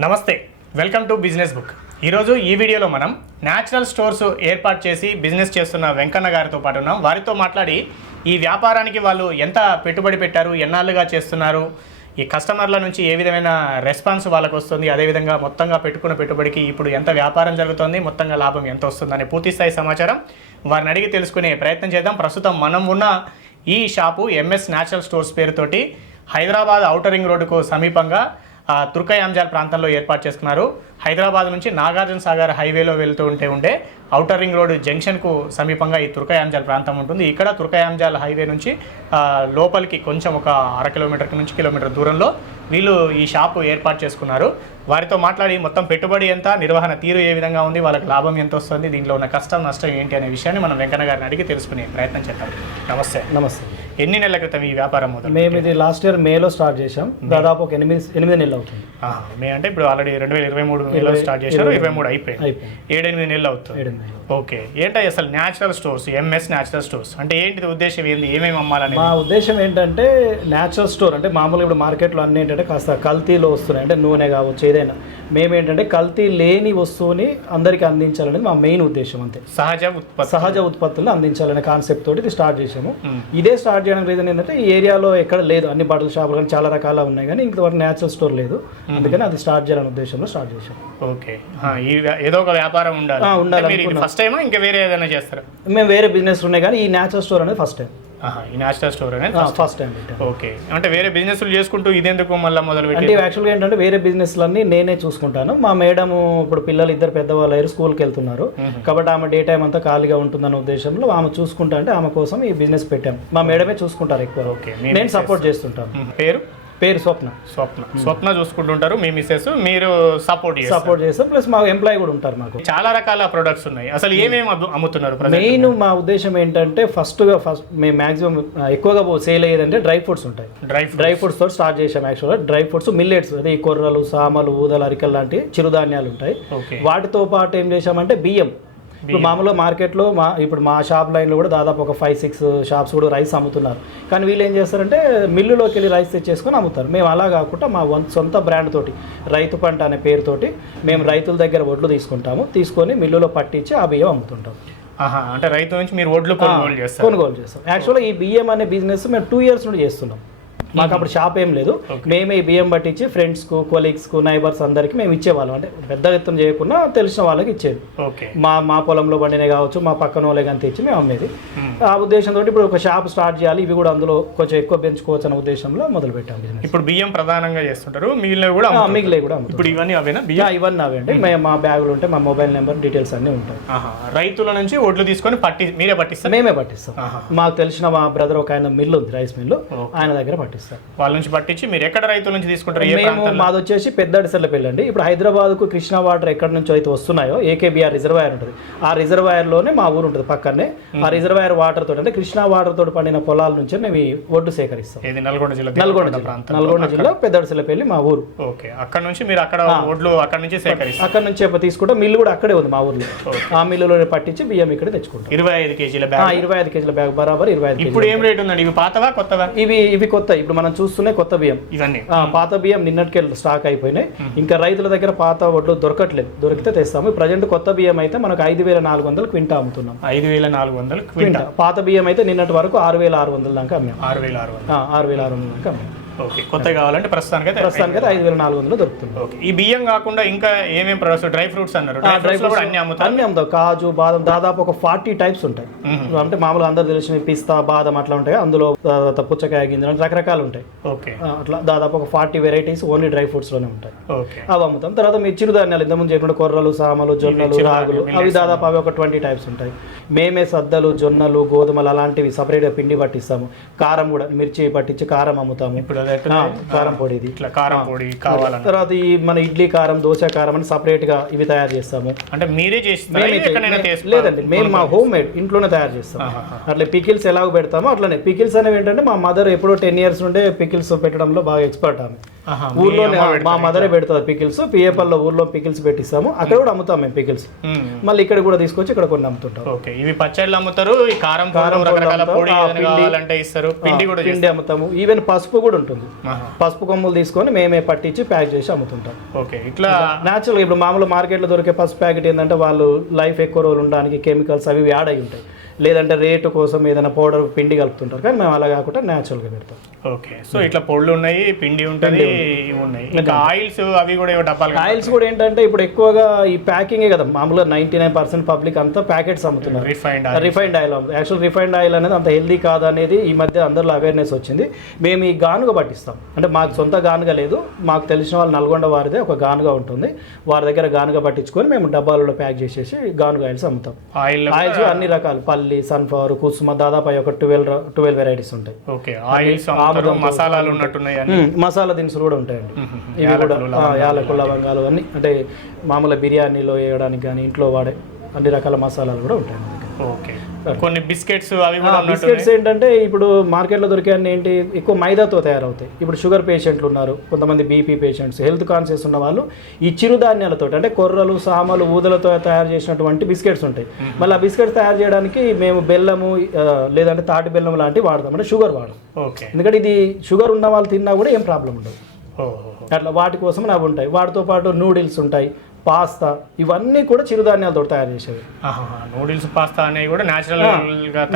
నమస్తే welcome to business book. ఈరోజు ఈ వీడియోలో మనం న్యాచురల్ స్టోర్స్ ఏర్పాటు చేసి బిజినెస్ చేస్తున్న వెంకన్న గారితో పాటు ఉన్నాం. వారితో మాట్లాడి ఈ వ్యాపారానికి వాళ్ళు ఎంత పెట్టుబడి పెట్టారు ఎన్నాళ్ళుగా చేస్తున్నారు ఈ కస్టమర్ల నుంచి ఏ విధమైన రెస్పాన్స్ వాళ్ళకు వస్తుంది అదేవిధంగా మొత్తంగా పెట్టుకున్న పెట్టుబడికి ఇప్పుడు ఎంత వ్యాపారం జరుగుతుంది మొత్తంగా లాభం ఎంత వస్తుంది అనే పూర్తి స్థాయి సమాచారం వారిని అడిగి తెలుసుకునే ప్రయత్నం చేద్దాం. ప్రస్తుతం మనం ఉన్న ఈ షాపు ఎంఎస్ న్యాచురల్ స్టోర్స్ పేరుతోటి హైదరాబాద్ ఔటర్ రింగ్ రోడ్డుకు సమీపంగా తుర్కయాంజాల్ ప్రాంతంలో ఏర్పాటు చేసుకున్నారు. హైదరాబాద్ నుంచి నాగార్జున సాగర్ హైవేలో వెళ్తూ ఉంటే ఉండే ఔటర్ రింగ్ రోడ్ జంక్షన్కు సమీపంగా ఈ తుర్కయాంజాల్ ప్రాంతం ఉంటుంది. ఇక్కడ తుర్కయాంజాల్ హైవే నుంచి లోపలికి కొంచెం ఒక అర కిలోమీటర్ నుంచి కిలోమీటర్ దూరంలో వీళ్ళు ఈ షాపు ఏర్పాటు చేసుకున్నారు. వారితో మాట్లాడి మొత్తం పెట్టుబడి ఎంత నిర్వహణ తీరు ఏ విధంగా ఉంది వాళ్ళకి లాభం ఎంత వస్తుంది దీంట్లో ఉన్న కష్టం నష్టం ఏంటి అనే విషయాన్ని మనం వెంకన్న గారిని అడిగి తెలుసుకునే ప్రయత్నం చేద్దాం. నమస్తే. నమస్తే. ఎన్ని నెలల క్రితం ఈ వ్యాపారం మొదలు మేము ఇది లాస్ట్ ఇయర్ మేలో స్టార్ట్ చేసాం దాదాపు ఒక ఎనిమిది ఎనిమిది నెలలు అవుతుంది. మే అంటే ఇప్పుడు ఆల్రెడీ రెండు వేల ఇరవై మూడు నెలలో స్టార్ట్ చేశారు ఇరవై మూడు అయిపోయింది. ఏడెనిమిది నెలలు అవుతుంది. ఓకే. ఏంటి అసలు natural stores MS natural stores అంటే ఏంటిది ఉద్దేశం ఏంది? ఏమేమి అమ్మాలని మా ఉద్దేశం ఏంటంటే న్యాచురల్ స్టోర్ అంటే మామూలుగా ఇప్పుడు మార్కెట్లో అన్ని ఏంటంటే కాస్త కల్తీలో వస్తున్నాయి. అంటే నూనె కావచ్చు ఏదైనా. మేమేంటంటే కల్తీ లేని వస్తువుని అందరికీ అందించాలనేది మా మెయిన్ ఉద్దేశం అంతే. సహజ ఉత్పత్తి సహజ ఉత్పత్తులను అందించాలనే కాన్సెప్ట్ తోటి ఇది స్టార్ట్ చేసాము మ్మ్. ఇదే స్టార్ట్ చేయడానికి రీజన్ ఏంటంటే ఈ ఏరియాలో ఎక్కడ లేదు. అన్ని బట్టల షాపులు కానీ చాలా రకాల ఉన్నాయి కానీ ఇంతవరకు న్యాచురల్ స్టోర్ లేదు. అందుకని అది స్టార్ట్ చేయాలనే ఉద్దేశంలో స్టార్ట్ చేసాం ఓకే. ఏదో ఒక వ్యాపారం ఉండాలి. ఉండాలి ఫస్ట్ టైమా ఇంకా వేరే ఏదైనా చేస్తారా? మేము వేరే బిజినెస్ ఉన్నాయి కానీ ఈ న్యాచురల్ స్టోర్ అనేది ఫస్ట్ టైం ఈ న్యాచురల్ స్టోర్ అనేది ఫస్ట్ టైం ఓకే. అంటే వేరే బిజినెస్లు చేసుకుంటూ ఇదెందుకు మళ్ళీ మొదలు పెట్టి యాక్చువల్గా ఏంటంటే వేరే బిజినెస్లన్నీ నేనే చూసుకుంటాను. మా మేడం ఇప్పుడు పిల్లలు ఇద్దరు పెద్దవాళ్ళు అయ్యారు స్కూల్కి వెళ్తున్నారు. కాబట్టి ఆమె డే టైం అంతా ఖాళీగా ఉంటుందన్న ఉద్దేశంలో ఆమె చూసుకుంటా అంటే ఆమె కోసం ఈ బిజినెస్ పెట్టాం. మా మేడమే చూసుకుంటారు ఎక్కువ. ఓకే నేను సపోర్ట్ చేస్తుంటాను. పేరు? పేరు స్వప్న. స్వప్న. స్వప్న చూసుకుంటుంటారు మీ మిస్సెస్ మీరు సపోర్ట్ సపోర్ట్ చేస్తాం. ప్లస్ మా ఎంప్లాయీ కూడా ఉంటారు మాకు. చాలా రకాల ప్రొడక్ట్స్ ఉన్నాయి. అసలు ఏమేమి అమ్ము- అమ్ముతున్నారు మెయిన్ మా ఉద్దేశం ఏంటంటే ఫస్ట్గా ఫస్ట్ మేము మాక్సిమం ఎక్కువగా సేల్ అయ్యేదంటే డ్రై ఫ్రూట్స్ ఉంటాయి. డ్రై డ్రై ఫ్రూట్స్ తోటి స్టార్ట్ చేసాం యాక్చువల్గా డ్రై ఫ్రూట్స్ మిల్లెట్స్ అదే కొర్రలు సామలు ఊదలు అరికలు లాంటి చిరుధాన్యాలు ఉంటాయి. వాటితో పాటు ఏం చేశామంటే బియ్యం. ఇప్పుడు మామూలుగా మార్కెట్లో మా ఇప్పుడు మా షాప్ లైన్లో కూడా దాదాపు ఒక ఫైవ్ సిక్స్ షాప్స్ కూడా రైస్ అమ్ముతున్నారు. కానీ వీళ్ళు ఏం చేస్తారంటే మిల్లులోకి వెళ్ళి రైస్ తెచ్చేసుకొని అమ్ముతారు. మేము అలా కాకుండా మా వన్- సొంత బ్రాండ్ తోటి రైతు పంట అనే పేరుతోటి మేము రైతుల దగ్గర ఒడ్లు తీసుకుంటాము. తీసుకొని మిల్లులో పట్టించి ఆ బియ్యం అమ్ముతుంటాం. అంటే రైతు నుంచి మీరు వడ్లు కొనుగోలు చేస్తారు. కొనుగోలు చేస్తాం యాక్చువల్గా ఈ బియ్యం అనే బిజినెస్ మేము టూ ఇయర్స్ నుండి చేస్తున్నాం. మాకు అప్పుడు షాప్ ఏం లేదు. మేమే బియ్యం పట్టించి ఫ్రెండ్స్కు కొలీగ్స్కు నైబర్స్ అందరికీ మేము ఇచ్చేవాళ్ళం. అంటే పెద్ద ఎత్తున చేయకుండా తెలిసిన వాళ్ళకి ఇచ్చేది. మా మా పొలంలో పండినే కావచ్చు మా పక్కన వాళ్ళకి అంత ఇచ్చి మేము అమ్మేది. ఆ ఉద్దేశంతో ఇప్పుడు ఒక షాప్ స్టార్ట్ చేయాలి. ఇవి కూడా అందులో కొంచెం ఎక్కువ పెంచుకోవచ్చు అనే ఉద్దేశంలో మొదలు పెట్టాం బిజినెస్ ఇప్పుడు బియ్యం ప్రధానంగా చేస్తుంటారు. మిగిలిన కూడా. మిగిలే కూడా ఇప్పుడు ఇవన్నీ అవేనా? బియ్యం? ఇవన్నీ అవే అంటే మేము మా బ్యాగులు ఉంటాయి మా మొబైల్ నెంబర్ డీటెయిల్స్ అన్నీ ఉంటాయి. రైతుల నుంచి వడ్లు తీసుకొని పట్టి మీరే పట్టిస్తారు? మేమే పట్టిస్తాం. మాకు తెలిసిన మా బ్రదర్ ఒక ఆయన మిల్లు ఉంది రైస్ మిల్లు ఆయన దగ్గర పట్టిస్తాం. వాళ్ళ నుంచి పట్టించి మీరు ఎక్కడ రైతుల నుంచి తీసుకుంటారు? మాది వచ్చేసి పెద్ద అడిసర్లపల్లి అండి. ఇప్పుడు హైదరాబాద్కు కృష్ణా వాటర్ ఎక్కడి నుంచి అయితే వస్తున్నాయో ఏకేబిఆర్ రిజర్వాయర్ ఉంటుంది. ఆ రిజర్వాయర్లోనే మా ఊరు ఉంటుంది పక్కనే. ఆ రిజర్వాయర్ వాటర్ తోటి అంటే కృష్ణా వాటర్ తోటి పండిన పొలాల నుంచే మేము ఒడ్డు సేకరిస్తాం. నల్గొండ జిల్లా నల్గొండ ప్రాంతం నల్గొండ జిల్లా పెద్ద అడిసర్లపల్లి మా ఊరు. ఓకే. అక్కడ నుంచి మీరు అక్కడ వడ్లు అక్కడ నుంచి సేకరిస్తారు. అక్కడ నుంచి తీసుకుంటే మిల్లు కూడా అక్కడే ఉంది మా ఊర్లో. ఆ మిల్లులో పట్టించి బియ్యం ఇక్కడ తెచ్చుకుంటాం. ఇరవై ఐదు కేజీల బ్యాగ్. ఇరవై ఐదు కేజీల బ్యాగ్ బరాబర్ ఇరవై ఐదు ఇప్పుడు ఏం రేట్ ఉందండి? ఇవి పాతవా కొత్తవా? ఇవి ఇవి కొత్త. ఇప్పుడు మనం చూస్తున్నాయి కొత్త బియ్యం. ఇవన్నీ. పాత బియ్యం నిన్నటికెళ్ళి స్టాక్ అయిపోయినాయి. ఇంకా రైతుల దగ్గర పాత వడ్లు దొరకట్లేదు. దొరికితే తెస్తాము. ప్రజెంట్ కొత్త బియ్యం అయితే మనకు ఐదు వేల నాలుగు వందలు క్వింటా అమ్ముతున్నాం. ఐదు వేల నాలుగు వందలు క్వింటా. పాత బియ్యం అయితే నిన్నటి వరకు ఆరు వేల ఆరు వందల దాకా అమ్మాం. ఆరు వేల ఆరు ఆరు వేల ఆరు వందల దాకా అమ్మాం. ఓకే కొత్త కావాలంటే ప్రస్తుతానికి అయితే ప్రస్తుతానికి అయితే ఐదు వేల నాలుగు వందలు దొరుకుతుంది. ఓకే ఈ బియ్యం కాకుండా ఇంకా ఏమేమి ప్రొడక్ట్స్ డ్రై ఫ్రూట్స్ అన్నారు? డ్రై ఫ్రూట్స్ అన్ని అమ్ముతారు? అన్ని అమ్ముతాం కాజు బాదం దాదాపు ఒక ఫార్టీ టైప్స్ ఉంటాయి. అంటే మామూలుగా అందరు తెలిసిన పిస్తా బాదం అట్లా ఉంటాయి అందులో పుచ్చకాయ గింజలు రకరకాలు ఉంటాయి. ఓకే. అట్లా దాదాపు ఒక ఫార్టీ వెరైటీస్ ఓన్లీ డ్రై ఫ్రూట్స్లోనే ఉంటాయి. ఓకే. అవి అమ్ముతాం. తర్వాత మీ చిరుధాన్యాలు ఇంతకుముందు చెప్పిన కొర్రలు సామలు జొన్నలు రాగులు అవి దాదాపు అవి ఒక ట్వంటీ టైప్స్ ఉంటాయి. మేమే సద్దలు జొన్నలు గోధుమలు అలాంటివి సపరేట్గా పిండి పట్టిస్తాము. కారం కూడా మిర్చి పట్టించి కారం అమ్ముతాము. ఇప్పుడు కారం పొడి ఇది. ఇట్లా కారం పొడి కావాలన్న. తర్వాత ఈ మన ఇడ్లీ కారం దోశ కారం అని సపరేట్గా ఇవి తయారు చేస్తాము. అంటే మీరే చేస్తారా? లేదండి మేము మా హోమ్ మేడ్ ఇంట్లోనే తయారు చేస్తాం. అట్లా పికిల్స్ ఎలాగ పెడతామో అట్లనే. పికిల్స్ అనేవి ఏంటంటే మా మదర్ ఎప్పుడో టెన్ ఇయర్స్ నుండే పికిల్స్ పెట్టడంలో బాగా ఎక్స్పర్ట్ ఆమె. ఊర్లోనే మా. మదరే పెడతారు పికిల్స్ పిఏపల్లో ఊర్లో పికిల్స్ పెట్టిస్తాము. అక్కడ కూడా అమ్ముతాం మేము పికిల్స్. మళ్ళీ ఇక్కడ కూడా తీసుకొచ్చి ఇక్కడ కొన్ని అమ్ముతుంటాం. ఓకే ఇవి పచ్చళ్ళు అమ్ముతారు ఈ కారం కారం రకరకాల పిండి. కావాలంటే ఇస్తారు. పిండి కూడా పిండి అమ్ముతాము. ఈవెన్ పసుపు కూడా ఉంటుంది. ఉంటుంది. పసుపు కొమ్ములు తీసుకొని మేమే పట్టించి ప్యాక్ చేసి అమ్ముతుంటాం. ఓకే ఇట్లా న్యాచురల్ ఇప్పుడు మామూలు మార్కెట్లో దొరికే పసుపు ప్యాకెట్ ఏంటంటే వాళ్ళు లైఫ్ ఎక్కువ రోజులు ఉండడానికి కెమికల్స్ అవి యాడ్ అయి ఉంటాయి. లేదంటే రేటు కోసం ఏదైనా పౌడర్ పిండి కలుపుతుంటారు కానీ మేము అలా కాకుండా న్యాచురల్గా పెడతాం. ఓకే. సో ఇట్లా పొళ్ళు ఉన్నాయి పిండి ఉంటుంది ఇవి ఉన్నాయి. ఇంకా ఆయిల్స్ అవి కూడా డబ్బాలు ఆయిల్స్ కూడా ఏంటంటే ఇప్పుడు ఎక్కువగా ఈ ప్యాకింగే కదా మామూలుగా నైంటీ నైన్ పర్సెంట్ పబ్లిక్ అంతా ప్యాకెట్స్ అమ్ముతున్నారు. Refined refined oil actual refined oil అనేది అంత హెల్దీ కాదు అనేది ఈ మధ్య అందరిలో అవేర్నెస్ వచ్చింది. మేము ఈ గానుగ పట్టిస్తాం. అంటే మాకు సొంత గానుగ లేదు. మాకు తెలిసిన వాళ్ళు నల్గొండ వారిదే ఒక గానుగ ఉంటుంది. వారి దగ్గర గానుగ పట్టించుకొని మేము డబ్బాలలో ప్యాక్ చేసేసి గానుగ ఆయిల్స్ అమ్ముతాం. ఆయిల్ ఆయిల్స్ అన్ని రకాలు. పల్లి సన్ఫ్లవర్ కుసుమ దాదాపు ఒక ట్వెల్వ్ ట్వెల్వ్ వెరైటీస్ ఉంటాయి. ఓకే. ఆయిల్స్ అమ్ముతారు మసాలాలు ఉన్నట్టున్నాయి. మసాలా దినుసులు కూడా ఉంటాయండి ఇవి కూడా యాలకులు లవంగాలు అన్ని అంటే మామూలు బిర్యానీలో వేయడానికి కానీ ఇంట్లో వాడే అన్ని రకాల మసాలాలు కూడా ఉంటాయి. ఓకే కొన్ని బిస్కెట్స్ అవి కూడా బిస్కెట్స్ ఏంటంటే ఇప్పుడు మార్కెట్లో దొరికే అన్ని ఏంటి ఎక్కువ మైదాతో తయారవుతాయి. ఇప్పుడు షుగర్ పేషెంట్లు ఉన్నారు కొంతమంది బీపీ పేషెంట్స్ హెల్త్ కాన్షియస్ ఉన్న వాళ్ళు ఈ చిరుధాన్యాలతో అంటే కొర్రలు సామలు ఊదలతో తయారు చేసినటువంటి బిస్కెట్స్ ఉంటాయి. మళ్ళీ ఆ బిస్కెట్స్ తయారు చేయడానికి మేము బెల్లము లేదంటే తాటి బెల్లం లాంటివి వాడతాం అంటే షుగర్ వాడడం ఓకే. ఎందుకంటే ఇది షుగర్ ఉన్న వాళ్ళు తిన్నా కూడా ఏం ప్రాబ్లం ఉండదు. అట్లా వాటి కోసం అవి ఉంటాయి. వాటితో పాటు నూడిల్స్ ఉంటాయి పాస్తా ఇవన్నీ కూడా చిరుధాన్యాలతో తయారు చేసేవి. నూడిల్స్ పాస్తా అనేవి కూడా న్యాచురల్గా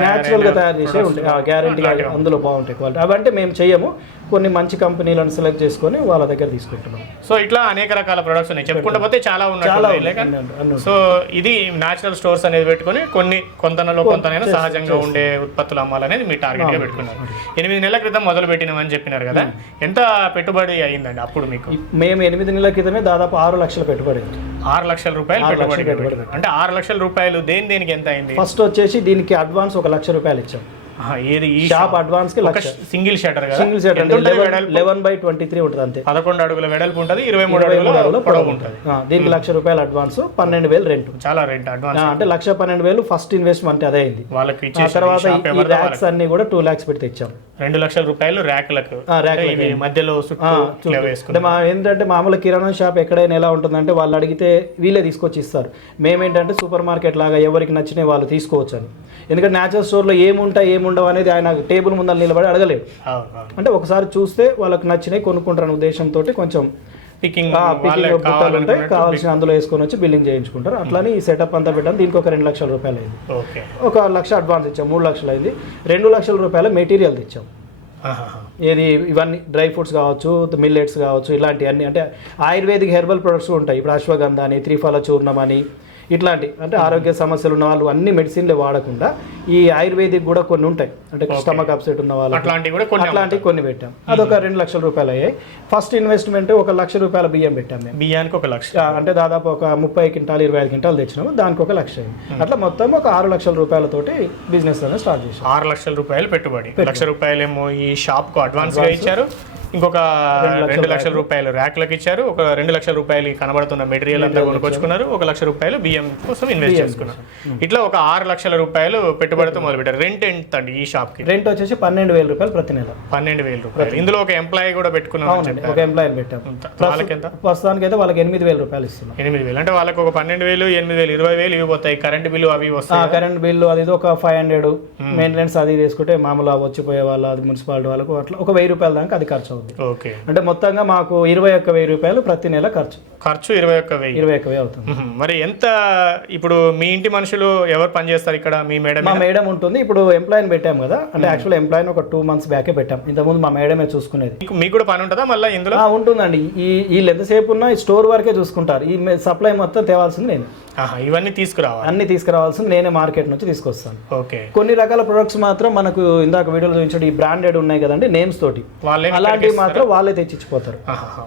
న్యాచురల్గా తయారు చేసే ఉంటాయి. గ్యారంటీ అందులో బాగుంటాయి క్వాలిటీ అవంటే మేము చేయము కొన్ని మంచి కంపెనీలను సెలెక్ట్ చేసుకొని వాళ్ళ దగ్గర తీసుకుంటున్నాం. సో ఇట్లా అనేక రకాల ప్రొడక్ట్స్ ఉన్నాయి. చెప్పుకుంటూ పోతే చాలా ఉన్నాయి. సో ఇది న్యాచురల్ స్టోర్స్ అనేది పెట్టుకొని కొన్ని కొంతనలో కొంతనైనా సహజంగా ఉండే ఉత్పత్తులు అమ్మాలనేది మీ టార్గెట్గా పెట్టుకున్నారు. ఎనిమిది నెలల క్రితం మొదలు పెట్టినామని చెప్పినారు కదా. ఎంత పెట్టుబడి అయిందండి అప్పుడు మీకు? మేము ఎనిమిది నెలల క్రితమే దాదాపు ఆరు లక్షల పెట్టుబడి. ఆరు లక్షల రూపాయలు పెట్టుబడి. అంటే ఆరు లక్షల రూపాయలు దేని దేనికి ఎంత అయింది? ఫస్ట్ వచ్చేసి దీనికి అడ్వాన్స్ ఒక లక్ష రూపాయలు ఇచ్చాం. ఏది ఈ షాప్ అడ్వాన్స్కి లక్ష. సింగిల్ షటర్ కదా? సింగిల్ వెడల్పు? లెవెన్ బై ట్వంటీ త్రీ ఉంటుంది అంతే. పదకొండు అడుగుల వెడల్పు ఉంటుంది ఇరవై మూడు అడుగుల పొడవు ఉంటుంది. దీనికి లక్ష రూపాయలు అడ్వాన్స్ పన్నెండు వేలు రెంట్. చాలా రెంట్ అడ్వాన్స్ అంటే లక్ష పన్నెండు వేలు ఫస్ట్ ఇన్వెస్ట్మెంట్ అదే అయింది. వాళ్ళకి తర్వాత ఈ ర్యాక్స్ అన్ని కూడా టూ ల్యాక్స్ పెడితే ఇచ్చాం రెండు లక్షల రూపాయలు ర్యాక్లకు. ఇవి మధ్యలో అంటే మా ఏంటంటే మామూలు కిరాణా షాప్ ఎక్కడైనా ఎలా ఉంటుందంటే వాళ్ళు అడిగితే వీళ్ళే తీసుకొచ్చి ఇస్తారు మేమేంటంటే సూపర్ మార్కెట్ లాగా ఎవరికి నచ్చినాయి వాళ్ళు తీసుకోవచ్చు అని ఎందుకంటే న్యాచురల్ స్టోర్లో ఏముంటాయి ఏముండవు అనేది ఆయన టేబుల్ ముందర నిలబడి అడగలేడు. అవును. అంటే ఒకసారి చూస్తే వాళ్ళకి నచ్చినాయి కొనుక్కుంటారనే ఉద్దేశంతో కొంచెం పికింగ్ బుట్టలు ఉంటాయి కావాల్సిన అందులో వేసుకొని వచ్చి బిల్లింగ్ చేయించుకుంటారు. అట్లానే ఈ సెటప్ అంతా పెట్టాం దీనికి ఒక రెండు లక్షల రూపాయలు అయింది. ఒక లక్ష అడ్వాన్స్ ఇచ్చాం మూడు లక్షలు అయింది. రెండు లక్షల రూపాయల మెటీరియల్ ఇచ్చాం. ఏది ఇవన్నీ డ్రై ఫ్రూట్స్ కావచ్చు మిల్లెట్స్ కావచ్చు ఇలాంటివన్నీ అంటే ఆయుర్వేదిక్ హెర్బల్ ప్రొడక్ట్స్ ఉంటాయి. ఇప్పుడు అశ్వగంధ అని త్రిఫల చూర్ణం అని ఇట్లాంటి అంటే ఆరోగ్య సమస్యలు ఉన్న వాళ్ళు అన్ని మెడిసిన్లే వాడకుండా ఈ ఆయుర్వేదిక్ కూడా కొన్ని ఉంటాయి. అంటే స్టమక్ అప్సెట్ ఉన్న వాళ్ళు అట్లాంటివి కూడా కొన్ని పెట్టాం. అదొక రెండు లక్షల రూపాయలు అయ్యాయి. ఫస్ట్ ఇన్వెస్ట్మెంట్ ఒక లక్ష రూపాయల బియ్యం పెట్టాం మేము. బియ్యానికి ఒక లక్ష. అంటే దాదాపు ఒక ముప్పై క్వింటాలు ఇరవై ఐదు క్వింటాలు తెచ్చినాము. దానికి ఒక లక్ష అయింది. అట్లా మొత్తం ఒక ఆరు లక్షల రూపాయలతోటి బిజినెస్ అనేది స్టార్ట్ చేసాం ఆరు లక్షల రూపాయలు పెట్టుబడి. లక్ష రూపాయలేమో ఈ షాప్కు అడ్వాన్స్. గా ఇచ్చారు. ఇంకొక రెండు లక్షల రూపాయలు. ర్యాక్లకు ఇచ్చారు. ఒక రెండు లక్షల రూపాయలు కనబడుతున్న మెటీరియల్ అంతా కొనుక్కొచ్చుకున్నారు. ఒక లక్ష రూపాయలు బియ్యం కోసం ఇన్వెస్ట్ చేసుకున్నారు. ఇట్లా ఒక ఆరు లక్షల రూపాయలు పెట్టుబడితో మొదలు పెట్టారు రెంట్ ఎంత అండి ఈ షాప్కి రెంట్ వచ్చేసి పన్నెండు వేల రూపాయలు ప్రతి నెల. పన్నెండు వేల రూపాయలు. ఇందులో ఒక ఎంప్లాయీ కూడా పెట్టుకున్నాం ఒక ఎంప్లాయర్ పెట్టాం. చెప్పారు వాళ్ళకి ఎంత ప్రస్తుతానికి అయితే వాళ్ళకి ఎనిమిది వేల రూపాయలు ఇస్తున్నాం. ఎనిమిది వేలు. అంటే వాళ్ళకి ఒక పన్నెండు వేలు ఎనిమిది వేలు ఇరవై వేలు ఇవి పోతాయి. కరెంట్ బిల్లు అవి వస్తాయి? కరెంట్ బిల్లు అది ఒక ఫైవ్ హండ్రెడ్. మెయింటెనెన్స్ అది తీసుకుంటే మామూలు వచ్చిపోయే వాళ్ళు అది మున్సిపాలిటీ వాళ్ళకు అట్లా ఒక వెయ్యి రూపాయల దాకా అది ఖర్చు అవుతుంది ఓకే. అంటే మొత్తంగా మాకు ఇరవై ఒక్క వెయ్యి రూపాయలు ప్రతి నెల ఖర్చు. ఖర్చు ఇరవై ఒక్క వెయ్యి. ఇరవై ఒక్క వెయ్యి అవుతుంది. మరి ఎంత ఇప్పుడు మీ ఇంటి మనుషులు ఎవరు పనిచేస్తారు ఇక్కడ? మీ మేడం మేడం ఉంటుంది. ఇప్పుడు ఎంప్లాయీని పెట్టాం కదా. అంటే యాక్చువల్ ఎంప్లాయీని ఒక టూ మంత్స్ బ్యాకే పెట్టాం. ఇంతకుముందు మా మేడమే చూసుకునేది. మీకు మీకు కూడా పని ఉంటుందా మళ్ళీ ఇందులో? ఉంటుందండి. ఈ వీళ్ళు ఎంతసేపు ఉన్నా ఈ స్టోర్ వరకే చూసుకుంటారు. ఈ సప్లై మొత్తం తేవాల్సింది నేను. ఇవన్నీ తీసుకురావాలి. అన్ని తీసుకురావాల్సింది నేనే మార్కెట్ నుంచి తీసుకొస్తాను. ఓకే. కొన్ని రకాల ప్రొడక్ట్స్ మాత్రం మనకు ఇందాక వీడియోలో చూపించాడు ఈ బ్రాండెడ్ ఉన్నాయి కదండి నేమ్స్ తోటి. వాళ్ళే అలాంటివి మాత్రం వాళ్ళే తెచ్చిచ్చిపోతారు.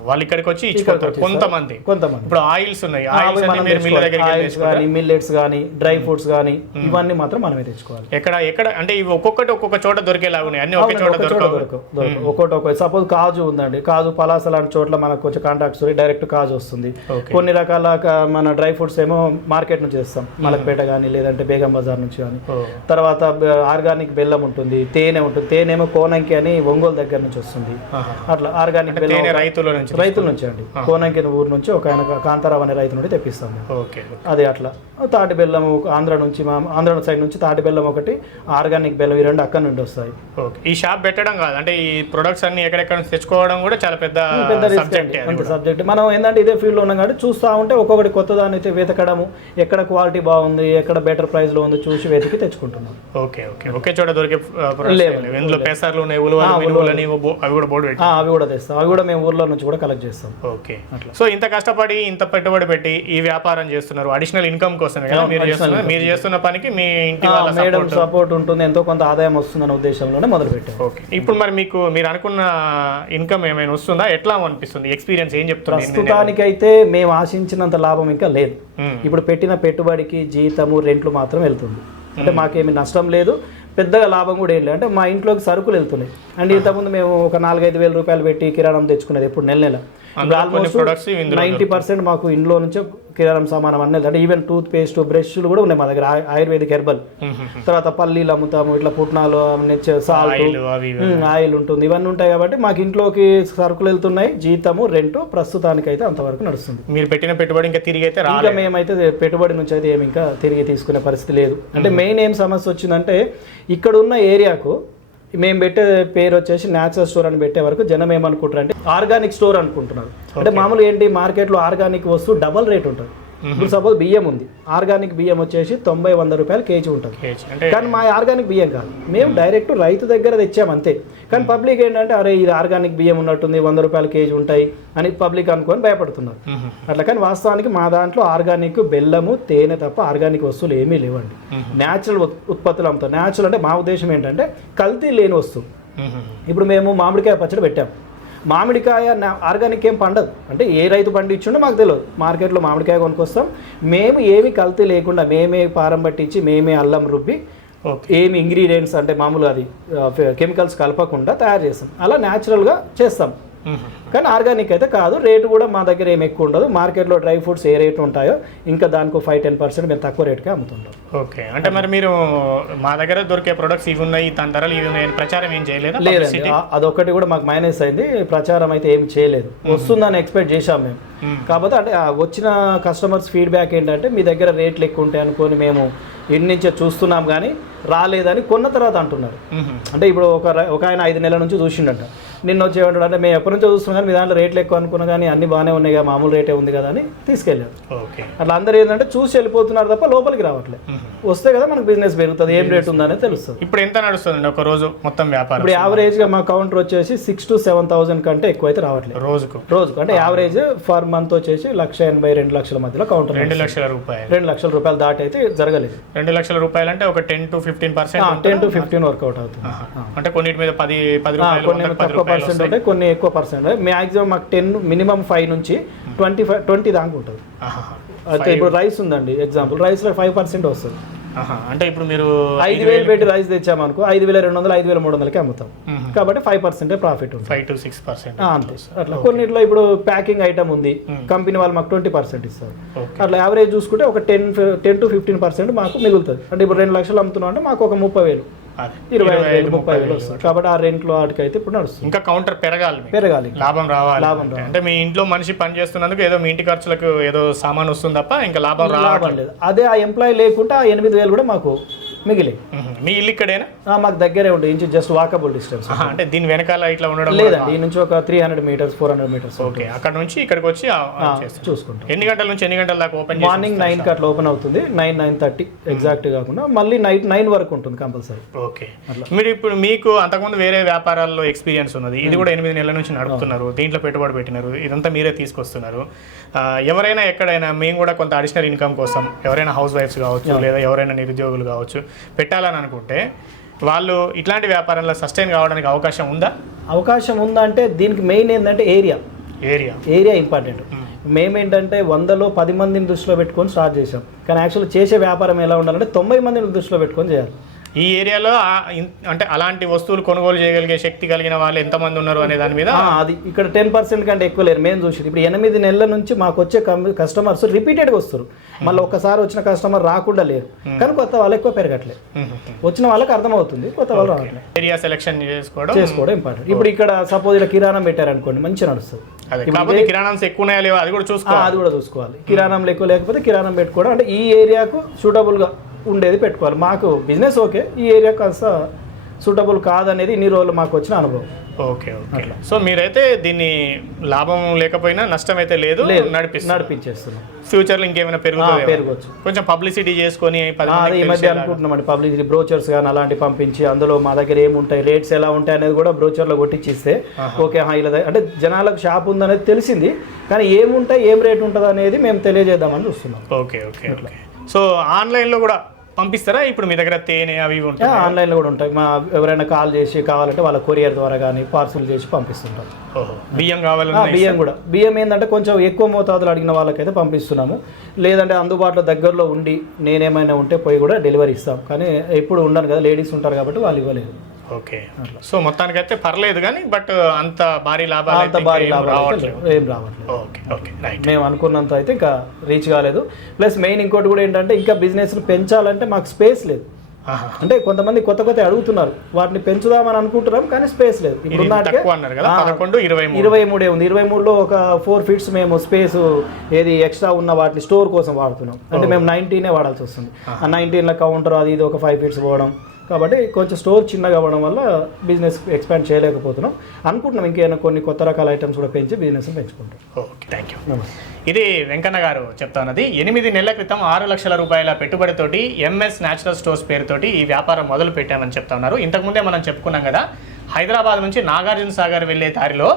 వాళ్ళు ఇక్కడికి వచ్చి ఇచ్చిపోతారు కొంతమంది. కొంతమంది. ఇప్పుడు ఆయిల్స్ ఉన్నాయి ఆయిల్స్ కానీ మిల్లెట్స్ కానీ డ్రై ఫ్రూట్స్ కానీ ఇవన్నీ మాత్రం మనమే తెచ్చుకోవాలి. ఎక్కడ ఎక్కడ అంటే ఇవి ఒక్కొక్కటి ఒక్కొక్క చోట దొరికేలాగా ఉన్నాయి అన్ని ఒకే చోట ఒక చోట దొరకవు. దొరకవు. దొరకవు. ఒక్కోటి ఒక సపోజ్ కాజు ఉందండి. కాజు పలాస లాంటి చోట్ల మనకు కొంచెం కాంటాక్ట్స్ డైరెక్ట్ కాజు వస్తుంది. కొన్ని రకాల మన డ్రై ఫ్రూట్స్ ఏమో మార్కెట్ నుంచి తెస్తాం. మలక్పేట కానీ లేదంటే బేగం బజార్ నుంచి కానీ తర్వాత ఆర్గానిక్ బెల్లం ఉంటుంది తేనె ఉంటుంది తేనె ఏమో కోనంకి అని ఒంగోలు దగ్గర నుంచి వస్తుంది. అట్లా ఆర్గానిక్ బెల్లం రైతుల నుంచి రైతుల నుంచి అండి. కోనంకి ఊరు నుంచి ఒక ఆయన కాంతారావు అనే రైతు నుండి తెప్పిస్తాం అదే అట్లా. తాటి బెల్లం ఆంధ్ర నుంచి మా ఆంధ్ర సైడ్ నుంచి తాటి బెల్లం ఒకటి ఆర్గానిక్ బెల్లం ఈ రెండు అక్కడ నుండి వస్తాయి. ఈ షాప్ పెట్టడం కాదు అంటే ఈ ప్రొడక్ట్స్ అన్ని ఎక్కడెక్కడ నుంచి తెచ్చుకోవడం కూడా చాలా పెద్ద సబ్జెక్ట్ మనం ఏంటంటే ఇదే ఫీల్డ్లో ఉన్నాం కాబట్టి చూస్తూ ఉంటే ఒక్కొక్కటి కొత్త దాన్ని అయితే వెతకడము ఎక్కడ క్వాలిటీ బాగుంది ఎక్కడ బెటర్ ప్రైస్లో ఉంది చూసి వెతికి తెచ్చుకుంటున్నాం. Okay okay. ఒకే చోట దొరికే. ఇందులో పెసర్లు ఉన్నాయి అవి కూడా బోర్డు అవి కూడా తెస్తాం. అవి కూడా మేము ఊర్లో నుంచి కూడా కలెక్ట్ చేస్తాం. ఓకే. సో ఇంత కష్టపడి ఇంత పెట్టుబడి పెట్టి ఈ వ్యాపారం చేస్తున్నారు. అడిషనల్ ఇన్కమ్ కోసమే కదా మీరు చేస్తున్నారు మీరు చేస్తున్న పనికి మీ ఇంటి మేడం సపోర్ట్ ఉంటుంది. ఎంతో కొంత ఆదాయం వస్తుందన్న ఉద్దేశంలోనే మొదలు పెట్టాం. ఓకే. ఇప్పుడు మరి మీకు మీరు అనుకున్న ఇన్కమ్ ఏమైనా వస్తుందా? ఎట్లా అనిపిస్తుంది? ఎక్స్పీరియన్స్ ఏం చెప్తుంది? ప్రస్తుతానికైతే మేము ఆశించినంత లాభం ఇంకా లేదు. మ్మ్. ఇప్పుడు పెట్టిన పెట్టుబడికి జీతము రెంట్లు మాత్రం వెళ్తుంది. అంటే మాకేమి నష్టం లేదు పెద్దగా లాభం కూడా ఏం లేదు. అంటే మా ఇంట్లోకి సరుకులు వెళ్తున్నాయి. అండ్ ఇంతకుముందు మేము ఒక నాలుగైదు వేల రూపాయలు పెట్టి కిరాణం తెచ్చుకునేది ఇప్పుడు నెల నెల. ఇందులో నైంటీ పర్సెంట్ మాకు ఇంట్లో నుంచే కిరాణం సామానం అనేది అంటే ఈవెన్ టూత్ పేస్ట్ బ్రష్లు కూడా ఉన్నాయి మా దగ్గర. ఆయ- ఆయుర్వేదిక్ హెర్బల్. తర్వాత పల్లీలు అమ్ముతాము ఇట్లా పుట్నాలు సాల్ట్. ఆయిల్ ఉంటుంది. ఇవన్నీ ఉంటాయి కాబట్టి మాకు ఇంట్లోకి సరుకులు వెళ్తున్నాయి. జీతము రెంట్ ప్రస్తుతానికి అయితే అంతవరకు నడుస్తుంది. మీరు పెట్టిన పెట్టుబడి ఇంకా తిరిగి అయితే ఇంకా మేమైతే పెట్టుబడి నుంచి అయితే ఏమి ఇంకా తిరిగి తీసుకునే పరిస్థితి లేదు. అంటే మెయిన్ ఏం సమస్య వచ్చిందంటే ఇక్కడ ఉన్న ఏరియాకు మేము పెట్టే పేరు వచ్చేసి న్యాచురల్ స్టోర్ అని పెట్టే వరకు జనం ఏమనుకుంటారు అంటే ఆర్గానిక్ స్టోర్ అనుకుంటున్నారు. అంటే మామూలు ఏంటి మార్కెట్లో ఆర్గానిక్ వస్తువు డబల్ రేట్ ఉంటుంది. ఇప్పుడు సపోజ్ బియ్యం ఉంది. ఆర్గానిక్ బియ్యం వచ్చేసి తొంభై వంద రూపాయలు కేజీ ఉంటుంది. కానీ మా ఆర్గానిక్ బియ్యం కాదు. మేము డైరెక్ట్ రైతు దగ్గర తెచ్చాం అంతే. కానీ పబ్లిక్ ఏంటంటే అరే ఇది ఆర్గానిక్ బియ్యం ఉన్నట్టుంది వంద రూపాయలు కేజీ ఉంటాయి అని పబ్లిక్ అనుకొని భయపడుతున్నారు. అట్లా కానీ వాస్తవానికి మా దాంట్లో ఆర్గానిక్ బెల్లము తేనె తప్ప ఆర్గానిక్ వస్తువులు ఏమీ లేవండి. న్యాచురల్ ఉత్- ఉత్పత్తులు అమ్ముతాం న్యాచురల్ అంటే మా ఉద్దేశం ఏంటంటే కల్తీ లేని వస్తువు. ఇప్పుడు మేము మామిడికాయ పచ్చడి పెట్టాం. మామిడికాయ ఆర్గానిక్ ఏం పండదు. అంటే ఏ రైతు పండించుండో మాకు తెలియదు మార్కెట్లో మామిడికాయ కొనుక్కొస్తాం. మేము ఏమి కల్తీ లేకుండా మేమే పారం పట్టించి మేమే అల్లం రుబ్బి ఏమి ఇంగ్రీడియంట్స్ అంటే మామూలుగా అది కెమికల్స్ కలపకుండా తయారు చేస్తాం. అలా న్యాచురల్గా చేస్తాం. కానీ ఆర్గానిక్ అయితే కాదు. రేటు కూడా మా దగ్గర ఏమి ఎక్కువ ఉండదు. మార్కెట్లో డ్రై ఫ్రూట్స్ ఏ రేటు ఉంటాయో ఇంకా దానికి ఫైవ్ టెన్ పర్సెంట్ మేము తక్కువ రేటుకే అమ్ముతుంటాం. ఓకే. అంటే మరి మీరు మా దగ్గర దొరికే ప్రొడక్ట్స్ ఇవి ఉన్నాయి దాని ధరలు ఇవి ఉన్నాయి ప్రచారం ఏం చేయలేదా లేదండి. అదొకటి కూడా మాకు మైనస్ అయింది. ప్రచారం అయితే ఏమి చేయలేదు. వస్తుందని ఎక్స్పెక్ట్ చేశాం మేము. కాకపోతే అంటే వచ్చిన కస్టమర్స్ ఫీడ్బ్యాక్ ఏంటంటే మీ దగ్గర రేట్లు ఎక్కువ ఉంటాయి అనుకొని మేము ఇన్ని నుంచే చూస్తున్నాం కానీ రాలేదని కొన్న తర్వాత అంటున్నారు. అంటే ఇప్పుడు ఒక ఒక ఆయన ఐదు నెలల నుంచి చూసిండట. నిన్న వచ్చి ఏమంటాడు అంటే మేము ఎప్పటి నుంచో చూస్తున్నాం కానీ మీ దాంట్లో రేట్లు ఎక్కువ అనుకున్నా కానీ అన్ని బాగానే ఉన్నాయి కదా మామూలు రేటే ఉంది కదా అని తీసుకెళ్ళారు. ఓకే. అట్లా అందరూ ఏంటంటే చూసి వెళ్ళిపోతున్నారు తప్ప లోపలికి రావట్లేదు. వస్తే కదా మనకు బిజినెస్ పెరుగుతుంది ఏం రేట్ ఉందనేది తెలుస్తుంది. ఇప్పుడు ఎంత నడుస్తుందండి ఒక రోజు మొత్తం వ్యాపారం? ఇప్పుడు యావరేజ్గా మా కౌంటర్ వచ్చేసి సిక్స్ టు సెవెన్ థౌసండ్ కంటే ఎక్కువ అయితే రావట్లేదు. రోజుకు? రోజుకు. అంటే యావరేజ్ ఫర్ మంత్ వచ్చేసి లక్ష ఎనభై రెండు లక్షల మధ్యలో కౌంటర్ రెండు లక్షల రూపాయలు. రెండు లక్షల రూపాయలు దాటి అయితే జరగలేదు. రెండు లక్షల రూపాయలు అంటే ఒక ten to fifteen percent ten to fifteen work out అవుతుంది. అంటే కొన్నిటి మీద పది పది కొన్ని తక్కువ పర్సెంట్ ఉంటాయి కొన్ని ఎక్కువ పర్సెంట్. మ్యాక్సిమం మాకు టెన్ మినిమం ఫైవ్ నుంచి ట్వంటీ ఫైవ్ ట్వంటీ దాకా ఉంటుంది. అయితే ఇప్పుడు రైస్ ఉందండి ఎగ్జాంపుల్. రైస్లో ఫైవ్ పర్సెంట్ వస్తుంది. అంటే ఇప్పుడు మీరు ఐదు వేలు పెట్టి రైస్ తెచ్చామనుకో ఐదు వేల రెండు వందలు ఐదు వేల మూడు వందలకి అమ్ముతాం. కాబట్టి ఫైవ్ పర్సెంటే profit five to six percent. అంతే. అట్లా. కొన్నిట్లో ఇప్పుడు ప్యాకింగ్ ఐటమ్ ఉంది. కంపెనీ వాళ్ళు మాకు ట్వంటీ పర్సెంట్ ఇస్తారు. అట్లా యావరేజ్ చూసుకుంటే ఒక ten ten to fifteen percent మాకు మిగులుతుంది. అంటే ఇప్పుడు రెండు లక్షలు అమ్ముతున్నాం అంటే మాకు ఒక ముప్పై వేలు. ఇరవై ఐదు ముప్పై వేలు వస్తుంది. కాబట్టి ఆ రెంట్లో వాటికి అయితే ఇప్పుడు నడుస్తుంది. ఇంకా కౌంటర్ పెరగాలి. పెరగాలి లాభం రావాలి. లాభం అంటే. మీ ఇంట్లో మనిషి పని చేస్తున్నందుకు ఏదో మీ ఇంటి ఖర్చులకు ఏదో సామాన్ వస్తుంది తప్ప ఇంకా లాభం రావట్లేదు. లేదు. అదే ఆ ఎంప్లాయీ లేకుంటే ఆ ఎనిమిది వేలు కూడా మాకు మిగిలి. మీ ఇల్లు ఇక్కడేనా? మాకు దగ్గరే ఉంటుంది ఇంచు జస్ట్ వాకబుల్ డిస్టెన్స్ అంటే దీని వెనకాల ఇట్లా ఉండడం లేదండి ఈ నుంచి ఒక three hundred metres four hundred metres okay అక్కడ నుంచి ఇక్కడికి వచ్చి. చూసుకుంటాం. ఎన్ని గంటల నుంచి ఎన్ని గంటల దాకా ఓపెన్ మార్నింగ్ నైన్కి అట్లా ఓపెన్ అవుతుంది. నైన్ నైన్ థర్టీ ఎగ్జాక్ట్ కాకుండా మళ్ళీ నైట్ నైన్ వరకు ఉంటుంది కంపల్సరీ ఓకే. మీరు ఇప్పుడు మీకు అంతకుముందు వేరే వ్యాపారాల్లో ఎక్స్పీరియన్స్ ఉన్నది. ఇది కూడా ఎనిమిది నెలల నుంచి నడుపుతున్నారు. దీంట్లో పెట్టుబడి పెట్టినారు. ఇదంతా మీరే తీసుకొస్తున్నారు. ఎవరైనా ఎక్కడైనా మేము కూడా కొంత అడిషనల్ ఇన్కమ్ కోసం ఎవరైనా హౌస్ వైఫ్స్ కావచ్చు లేదా ఎవరైనా నిరుద్యోగులు కావచ్చు పెట్టాలని అనుకుంటే వాళ్ళు ఇట్లాంటి వ్యాపారంలో సస్టైన్ కావడానికి అవకాశం ఉందా? అవకాశం ఉందంటే దీనికి మెయిన్ ఏంటంటే ఏరియా ఏరియా ఏరియా ఇంపార్టెంట్ మేమేంటంటే వందలో పది మందిని దృష్టిలో పెట్టుకొని స్టార్ట్ చేసాం కానీ యాక్చువల్ చేసే వ్యాపారం ఎలా ఉండాలంటే తొంభై మందిని దృష్టిలో పెట్టుకొని చేయాలి. ఈ ఏరియాలో అంటే అలాంటి వస్తువులు కొనుగోలు చేయగలిగే శక్తి కలిగిన వాళ్ళు ఎంతమంది ఉన్నారు అనే దాని మీద అది ఇక్కడ టెన్ పర్సెంట్ కంటే ఎక్కువ లేరు. మేము చూసి ఇప్పుడు ఎనిమిది నెలల నుంచి మాకు వచ్చే కస్టమర్స్ రిపీటెడ్గా వస్తారు మళ్ళీ ఒక్కసారి వచ్చిన కస్టమర్ రాకుండా లేరు. కానీ కొత్త వాళ్ళు ఎక్కువ పెరగట్లేదు వచ్చిన వాళ్ళకి అర్థమవుతుంది. కొత్త వాళ్ళు రావట్లేదు ఏరియా సెలెక్షన్ చేసుకోవడం చేసుకోవడం ఇంపార్టెంట్ ఇప్పుడు ఇక్కడ సపోజ్ ఇక్కడ కిరాణం పెట్టారనుకోండి మంచిగా నడుస్తుంది. కాకపోతే కిరాణాన్స్ ఎక్కువ అది కూడా చూసుకోవాలి. అది కూడా చూసుకోవాలి. కిరాణం ఎక్కువ లేకపోతే కిరాణం పెట్టుకోవడం. అంటే ఈ ఏరియాకు సూటబుల్గా ఉండేది పెట్టుకోవాలి. మాకు బిజినెస్ ఓకే ఈ ఏరియా కాస్త సూటబుల్ కాదనేది ఇన్ని రోజులు మాకు వచ్చిన అనుభవం. ఓకే ఓకే సో మీరైతే దీన్ని లాభం లేకపోయినా నష్టం అయితే లేదు నడిపిస్తుంది నడిపించేస్తున్నాం. ఫ్యూచర్లో ఇంకేమైనా పెరుగుతుంది పెరగవచ్చు. కొంచెం పబ్లిసిటీ చేసుకొని ఈ మధ్య. అనుకుంటున్నామండి పబ్లిసిటీ బ్రోచర్స్ కానీ అలాంటివి పంపించి అందులో మా దగ్గర ఏముంటాయి రేట్స్ ఎలా ఉంటాయి అనేది కూడా బ్రోచర్లో కొట్టించి ఇస్తే ఓకే హా, ఇలా అంటే జనాలకు షాప్ ఉందనేది తెలిసింది కానీ ఏముంటాయి ఏం రేట్ ఉంటుంది అనేది మేము తెలియజేద్దామని చూస్తున్నాం. ఓకే ఓకే ఓకే సో ఆన్లైన్లో కూడా పంపిస్తారా? ఇప్పుడు మీ దగ్గర తేనె అవి ఉంటాయి ఆన్లైన్లో కూడా ఉంటాయి. మా ఎవరైనా కాల్ చేసి కావాలంటే వాళ్ళ కొరియర్ ద్వారా కానీ పార్సల్ చేసి పంపిస్తుంటాం. ఓహో బియ్యం ఆ, కావాలన్నా బియ్యం కూడా. బియ్యం ఏంటంటే కొంచెం ఎక్కువ మోతాదులో అడిగిన వాళ్ళకైతే పంపిస్తున్నాము. లేదంటే అందుబాటులో దగ్గరలో ఉండి నేనేమైనా ఉంటే పోయి కూడా డెలివరీ ఇస్తాం. కానీ ఎప్పుడు ఉండను కదా లేడీస్ ఉంటారు కాబట్టి వాళ్ళు ఇవ్వలేదు. ఓకే. సో మొత్తానికైతే పర్లేదు కానీ బట్ అంత భారీ లాభాలు అంత అయితే భారీ లాభాలు అయితే. ఏం రావట్లేదు. Okay okay right. మేము అనుకున్నంత అయితే ఇంకా రీచ్ కాలేదు. ప్లస్ మెయిన్ ఇంకోటి కూడా ఏంటంటే ఇంకా బిజినెస్ని పెంచాలంటే మాకు స్పేస్ లేదు. అంటే కొంతమంది కొత్త కొత్త అడుగుతున్నారు. వాటిని పెంచుదామని అనుకుంటున్నాం కానీ స్పేస్ లేదు. ఇప్పుడు ఇరవై మూడే. ఉంది. ఇరవై మూడులో ఒక ఫోర్ ఫీట్స్ మేము స్పేస్ ఏది ఎక్స్ట్రా ఉన్న వాటిని స్టోర్ కోసం వాడుతున్నాం. అంటే మేము నైన్టీనే వాడాల్సి వస్తుంది. ఆ నైన్టీన్లో కౌంటర్ అది ఇది ఒక ఫైవ్ ఫీట్స్ పోవడం. కాబట్టి కొంచెం స్టోర్ చిన్నగా అవ్వడం వల్ల బిజినెస్ ఎక్స్పాండ్ చేయలేకపోతున్నాం. అనుకుంటున్నాం ఇంకేమైనా కొన్ని కొత్త రకాల ఐటమ్స్ కూడా పెంచి బిజినెస్ పెంచుకుంటాం. ఓకే థ్యాంక్ యూ నమస్తే. ఇది వెంకన్న గారు చెప్తా ఉన్నది. ఎనిమిది నెలల క్రితం ఆరు లక్షల రూపాయల పెట్టుబడితోటి ఎంఎస్ న్యాచురల్ స్టోర్స్ పేరుతోటి ఈ వ్యాపారం మొదలు పెట్టామని చెప్తా ఉన్నారు. ఇంతకుముందే మనం చెప్పుకున్నాం కదా హైదరాబాద్ నుంచి నాగార్జున సాగర్ వెళ్ళే దారిలో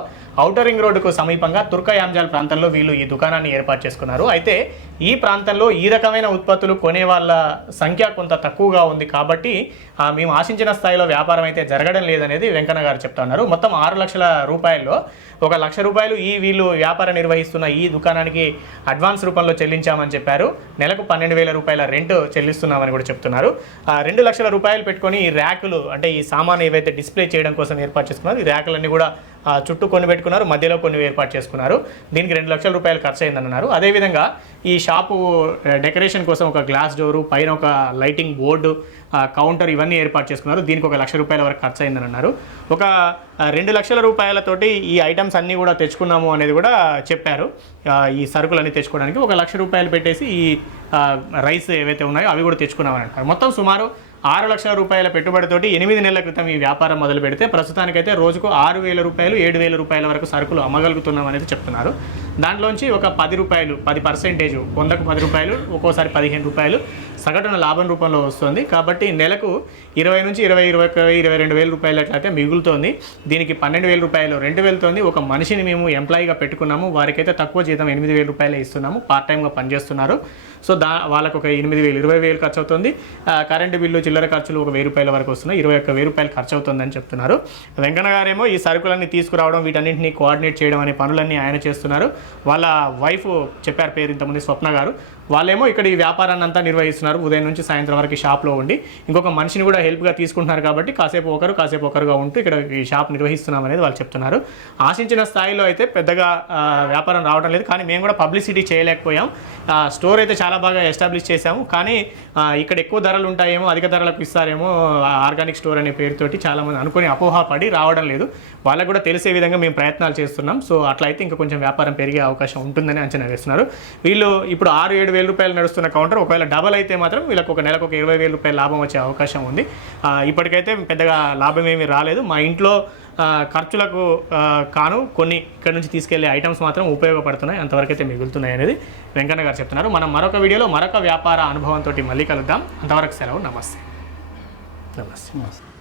ఔటర్ రింగ్ రోడ్డుకు సమీపంగా తుర్కయాంజాల్ ప్రాంతంలో వీళ్ళు ఈ దుకాణాన్ని ఏర్పాటు చేసుకున్నారు. అయితే ఈ ప్రాంతంలో ఈ రకమైన ఉత్పత్తులు కొనే వాళ్ళ సంఖ్య కొంత తక్కువగా ఉంది కాబట్టి మేము ఆశించిన స్థాయిలో వ్యాపారం అయితే జరగడం లేదనేది వెంకన్న గారు చెప్తా ఉన్నారు. మొత్తం ఆరు లక్షల రూపాయల్లో ఒక లక్ష రూపాయలు ఈ వీళ్ళు వ్యాపారం నిర్వహిస్తున్న ఈ దుకాణానికి అడ్వాన్స్ రూపంలో చెల్లించామని చెప్పారు. నెలకు పన్నెండు వేల రూపాయల రెంట్ చెల్లిస్తున్నామని కూడా చెప్తున్నారు. రెండు లక్షల రూపాయలు పెట్టుకొని ఈ ర్యాకులు అంటే ఈ సామాన్ ఏవైతే డిస్ప్లే చేయడం కోసం ఏర్పాటు చేసుకున్నారు ఈ ర్యాకులన్నీ కూడా చుట్టూ కొన్ని పెట్టుకున్నారు మధ్యలో కొన్ని ఏర్పాటు చేసుకున్నారు. దీనికి రెండు లక్షల రూపాయలు ఖర్చు అయిందని అన్నారు అదేవిధంగా ఈ షాపు డెకరేషన్ కోసం ఒక గ్లాస్ డోరు పైన ఒక లైటింగ్ బోర్డు కౌంటర్ ఇవన్నీ ఏర్పాటు చేసుకున్నారు. దీనికి ఒక లక్ష రూపాయల వరకు ఖర్చు అయిందని అన్నారు ఒక రెండు లక్షల రూపాయలతోటి ఈ ఐటమ్స్ అన్నీ కూడా తెచ్చుకున్నాము అనేది కూడా చెప్పారు. ఈ సరుకులన్నీ తెచ్చుకోవడానికి ఒక లక్ష రూపాయలు పెట్టేసి ఈ రైస్ ఏవైతే ఉన్నాయో అవి కూడా తెచ్చుకున్నామని అంటారు మొత్తం సుమారు ఆరు లక్షల రూపాయల పెట్టుబడితోటి ఎనిమిది నెలల క్రితం ఈ వ్యాపారం మొదలు పెడితే ప్రస్తుతానికైతే రోజుకు ఆరు వేల రూపాయలు ఏడు వేల రూపాయల వరకు సరుకులు అమ్మగలుగుతున్నాం అనేది చెప్తున్నారు. దాంట్లోంచి ఒక పది రూపాయలు పది పర్సెంటేజ్ వందకు పది రూపాయలు ఒక్కోసారి పదిహేను రూపాయలు సగటున లాభం రూపంలో వస్తుంది. కాబట్టి నెలకు ఇరవై నుంచి ఇరవై ఇరవై ఒక ఇరవై రెండు వేల రూపాయలు అట్లయితే మిగులుతోంది. దీనికి పన్నెండు వేల రూపాయలు రెండు వెళ్తోంది ఒక మనిషిని మేము ఎంప్లాయీగా పెట్టుకున్నాము. వారికైతే తక్కువ జీతం ఎనిమిది వేల రూపాయలు ఇస్తున్నాము. పార్ట్ టైంగా పనిచేస్తున్నారు. సో దా వాళ్ళకు ఒక ఎనిమిది వేలు ఇరవై వేలు ఖర్చు అవుతుంది కరెంటు బిల్లు చిల్లర ఖర్చులు ఒక వెయ్యి రూపాయల వరకు వస్తున్నాయి. ఇరవై ఒక్క వెయ్యి రూపాయలు ఖర్చు అవుతుందని చెప్తున్నారు. వెంకన్న గారేమో ఈ సరుకులన్నీ తీసుకురావడం వీటన్నింటినీ కోఆర్డినేట్ చేయడం అనే పనులన్నీ ఆయన చేస్తున్నారు. వాళ్ళ వైఫ్ చెప్పారు పేరు ఇంతమంది స్వప్న గారు. వాళ్ళేమో ఇక్కడ ఈ వ్యాపారాన్ని అంతా నిర్వహిస్తున్నారు. ఉదయం నుంచి సాయంత్రం వరకు షాప్లో ఉండి ఇంకొక మనిషిని కూడా హెల్ప్గా తీసుకుంటున్నారు కాబట్టి కాసేపు ఒకరు కాసేపు ఒకరుగా ఉంటూ ఇక్కడ ఈ షాప్ నిర్వహిస్తున్నాం అనేది వాళ్ళు చెప్తున్నారు. ఆశించిన స్థాయిలో అయితే పెద్దగా వ్యాపారం రావడం లేదు. కానీ మేము కూడా పబ్లిసిటీ చేయలేకపోయాం. స్టోర్ అయితే చాలా బాగా ఎస్టాబ్లిష్ చేశాము. కానీ ఇక్కడ ఎక్కువ ధరలు ఉంటాయేమో అధిక ధరలకు ఇస్తారేమో ఆర్గానిక్ స్టోర్ అనే పేరుతోటి చాలామంది అనుకుని అపోహపడి రావడం లేదు. వాళ్ళకు కూడా తెలిసే విధంగా మేము ప్రయత్నాలు చేస్తున్నాం. సో అట్లా అయితే ఇంకా కొంచెం వ్యాపారం పెరిగే అవకాశం ఉంటుందని అంచనా వేస్తున్నారు. వీళ్ళు ఇప్పుడు ఆరు ఏడు వేల రూపాయలు నడుస్తున్న కౌంటర్. ఒకవేళ డబల్ అయితే మాత్రం వీళ్ళకి ఒక నెలకు ఒక ఇరవై వేల రూపాయల లాభం వచ్చే అవకాశం ఉంది. ఆ, ఇప్పటికైతే పెద్దగా లాభం ఏమీ రాలేదు. మా ఇంట్లో ఖర్చులకు కాను కొన్ని ఇక్కడ నుంచి తీసుకెళ్ళే ఐటమ్స్ మాత్రం ఉపయోగపడుతున్నాయి. అంతవరకు అయితే మిగులుతున్నాయి అనేది వెంకన్న గారు చెప్తున్నారు. మనం మరొక వీడియోలో మరొక వ్యాపార అనుభవంతో మళ్ళీ కలుద్దాం. అంతవరకు సెలవు. నమస్తే. నమస్తే. నమస్తే.